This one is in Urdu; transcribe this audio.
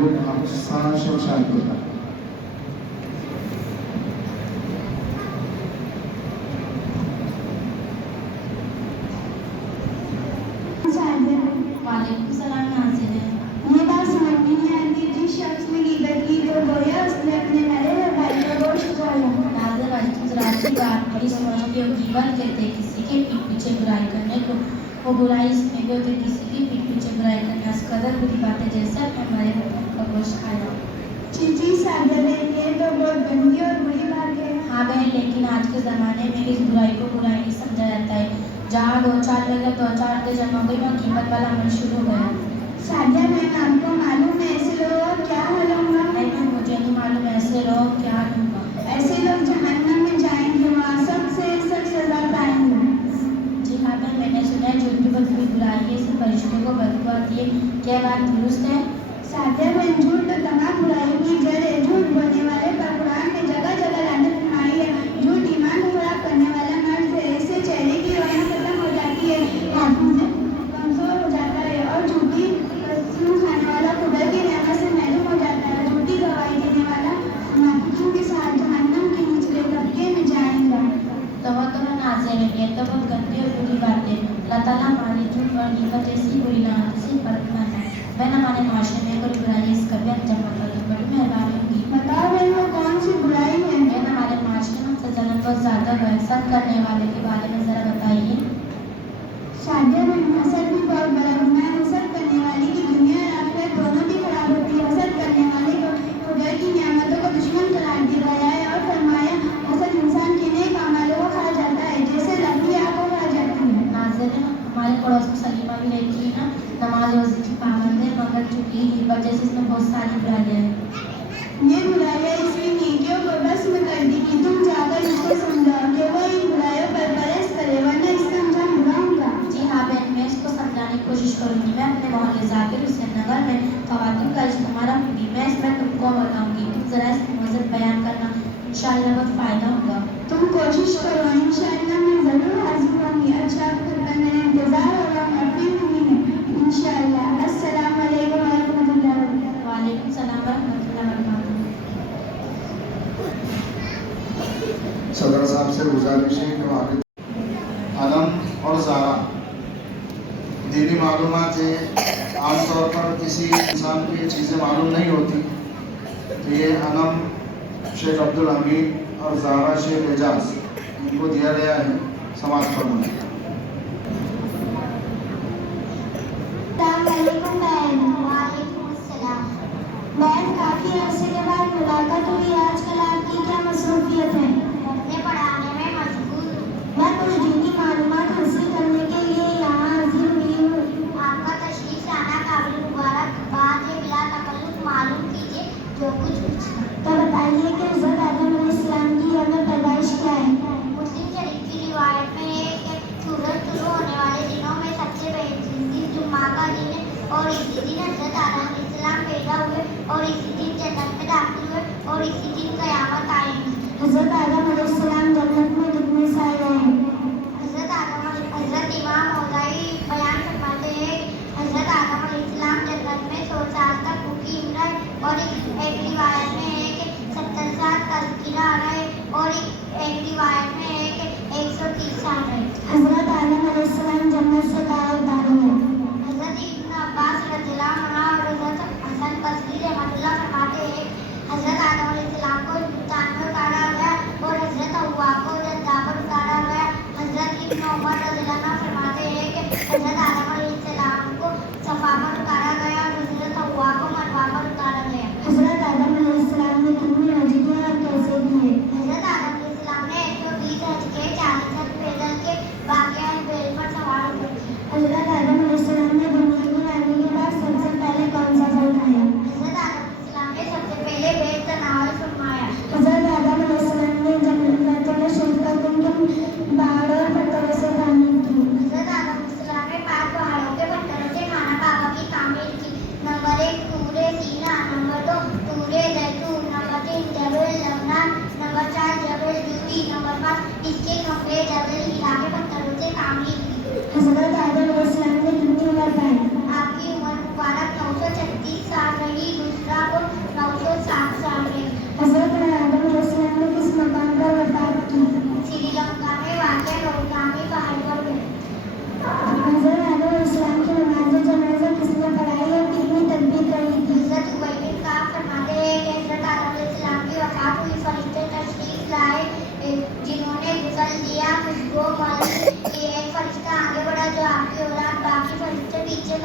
افسانہ شمشاد ہوتا ہے. وعلیکم السلام ناظرین. یہ بات سمجھ نہیں آتی جس شخص نے غیبت کی تو گویا اس نے اپنے مرے ہوئے بھائی کا گوشت کھایا. ناظر آج تم ذرا سی بات بڑی سمجھتی ہو. غیبت کہتے ہیں کسی کے پیٹ پیچھے برائی کرنے کو. وہ برائی اس میں بھی ہوتی ہے کسی کی پیٹ پیچھے برائی کرنا. اس قدر بری بات ہے جیسے اپنے مرے ہوئے کا گوشت کھایا. چیچی سادہ بہن یہ تو بہت گندی اور بری بات ہے. ہاں بہن، لیکن آج کے زمانے میں اس برائی کو برائی نہیں سمجھا جاتا ہے. جہاں دو چار لوگ دو چار کے جمع ہوئی وہاں غیبت والا عمل شروع ہو گیا. سادہ بہن آپ کو معلوم ہے ایسے لوگوں کا کیا حال ہوگا؟ نہیں بہن، مجھے نہیں معلوم ایسے لوگ کیا ہوگا. ایسے لوگ جہنم میں جائیں گے، وہاں سخت سے سخت سزا پائیں گے. جی ہاں بہن، میں نے سنا ہے جھوٹ بھی بہت بری برائی ہے. اس سے فرشتوں کو بدبو آتی ہے. کیا بات درست ہے؟ سادہ بہن جھوٹ تو تمام برائیوں کی جڑ ہے. جھوٹ بولنے والے پر قرآن نے جگہ جگہ لعنت فرمائی ہے. جھوٹ ایمان کو خراب کرنے والا مرض ہے. اس سے چہرے کی روشنی ختم ہو جاتی ہے، حافظ کمزور ہو جاتا ہے اور جھوٹی قسم کھانے والا خدا کی نعمت سے محروم ہو جاتا ہے. جھوٹی گواہی دینے والا منافقین کے ساتھ جہنم کے نچلے طبقے میں جائے گا. تو ناظرین، یہ تو بہت گندی اور بری بات ہے. اللہ تعالیٰ ہماری جھوٹ اور غیبت جیسی بری لعنتوں سے پرہیز ہے. بہن، ہمارے معاشرے میں کوئی برائی ہے، اس کا بھی انجام بتا دو، بڑی مہربانی ہوگی. بتاؤ بہن وہ کون سی برائی ہے؟ بہن، ہمارے معاشرے میں سجن بہت زیادہ ہے. حسد کرنے والے کے بارے میں ذرا بتائیے. شادیہ میں حسد بھی بہت بڑا گناہ ہے. حسد کرنے والے کی دنیا اور آخرت دونوں بھی خراب ہوتی ہے. حسد کرنے والے کو خدا کی نعمتوں کو دشمن قرار دیا گیا ہے اور فرمایا حسد انسان کے نیک اعمالوں کو کھا جاتا ہے جیسے لکڑی آگ کو کھا جاتی ہے. ناظرین، ہمارے پڑوس میں سلیمہ بھی رہتی ہے نا. نماز روزے کی پابند ہے مگر چونکہ غیبت جیسے اس میں بہت ساری برائیاں ہیں. یہ برائیاں اس کی نیکیوں کو بس میں کر دی کہ تم جا کر اس کو سمجھاؤ کہ وہ ان برائیوں پر پرہیز کرے ورنہ اس کا انجام برا ہوگا. جی ہاں بہن، میں اس کو سمجھانے کی کوشش کروں گی. میں اپنے محلے ذاکر حسین نگر میں خواتین کا اجتماع رکھوں گی. میں اس میں تم کو بتاؤں گی. تم ذرا اس کی مزید بیان کرنا، انشاءاللہ بہت فائدہ ہوگا. تم کوشش کرو، انشاءاللہ میں ضرور حاضر ہوں گی. اچھا پھر میرا انتظار ہوگا. ہم اپنی میں انشاءاللہ. السلام علیکم ورحمۃ اللہ وبرکاتہ. وعلیکم السلام ورحمۃ اللہ وبرکاتہ. صدر صاحب سے گزارش ہے کہ والد علم اور زارا دینی معلومات ہے. عام طور پر کسی انسان کو یہ چیزیں معلوم نہیں ہوتی. تو یہ علم شیخ عبدالحمید اور زارا شیخ اعجاز ان کو دیا گیا ہے. سماعت فرمائیں. السلام علیکم بہن. وعلیکم السلام. بہن، کافی عرصے کے بعد ملاقات ہوئی. آج کل آپ کی کیا مصروفیت ہے؟ اپنے پڑھانے میں مشغول ہوں. میں کچھ دینی معلومات حاصل کرنے کے لیے یہاں حاضر ہوئی ہوں. آپ کا تشریف لانا قابل مبارک بات ہے. بلا تکلف معلوم کیجیے جو کچھ پوچھنا. تو بتائیے کہ حضرت آدم علیہ السلام کی یوم پیدائش کیا ہے؟ مسلم شریف کی روایت میں ہے کہ سورج طلوع ہونے والے دنوں میں سب سے بہترین دن جمعہ کا دن ہے اور اسی دن حضرت آدم علیہ السلام پیدا ہوئے اور اسی دن جنت میں داخل ہوئے اور اسی دن قیامت قائم ہے. حضرت آدم علیہ السلام جنت میں کتنے سال رہے؟ حضرت امام اوزاعی بیان فرماتے ہیں حضرت آدم علیہ السلام جنت میں 100 سال تک مقیم رہے اور ایک روایت میں ہے کہ 70 سال تذکرہ رہے اور ایک روایت میں ہے کہ 130 سال رہے. حضرت آدم علیہ السلام جنت سے کہاں اتارے ہیں؟ حضرت ابن عباس رضی اللہ عنہ اور حضرت حسن بصری رحمۃ اللہ فرماتے ہیں حضرت آدم علیہ السلام کو ہندوستان میں اتارا گیا اور حضرت حوا کو جدہ پر اتارا گیا. حضرت ابن عمر رضی اللہ عنہ فرماتے ہیں کہ حضرت آدم علیہ السلام کو صفا پر اتارا گیا اور حضرت حوا کو مروہ پر اتارا گیا. حضرت آدم علیہ السلام نے کتنے حج کیے اور کیسے کیے؟ حضرت آدم علیہ السلام نے 120 حج کے، 40 حج پیدل کے، باقی حج بیل پر سوار ہو کر کیے. حضرت آدم علیہ السلام نے دنیا میں آنے کے بعد سب سے پہلے کون سا پھل کھایا؟ حضرت آدم علیہ السلام نے سب سے پہلے بیت تناول فرمایا. حضرت آدم علیہ السلام نے جنتوں میں شرکت ان کے پہاڑوں اور پتھروں سے تعمیر کی. حضرت آدم علیہ السلام نے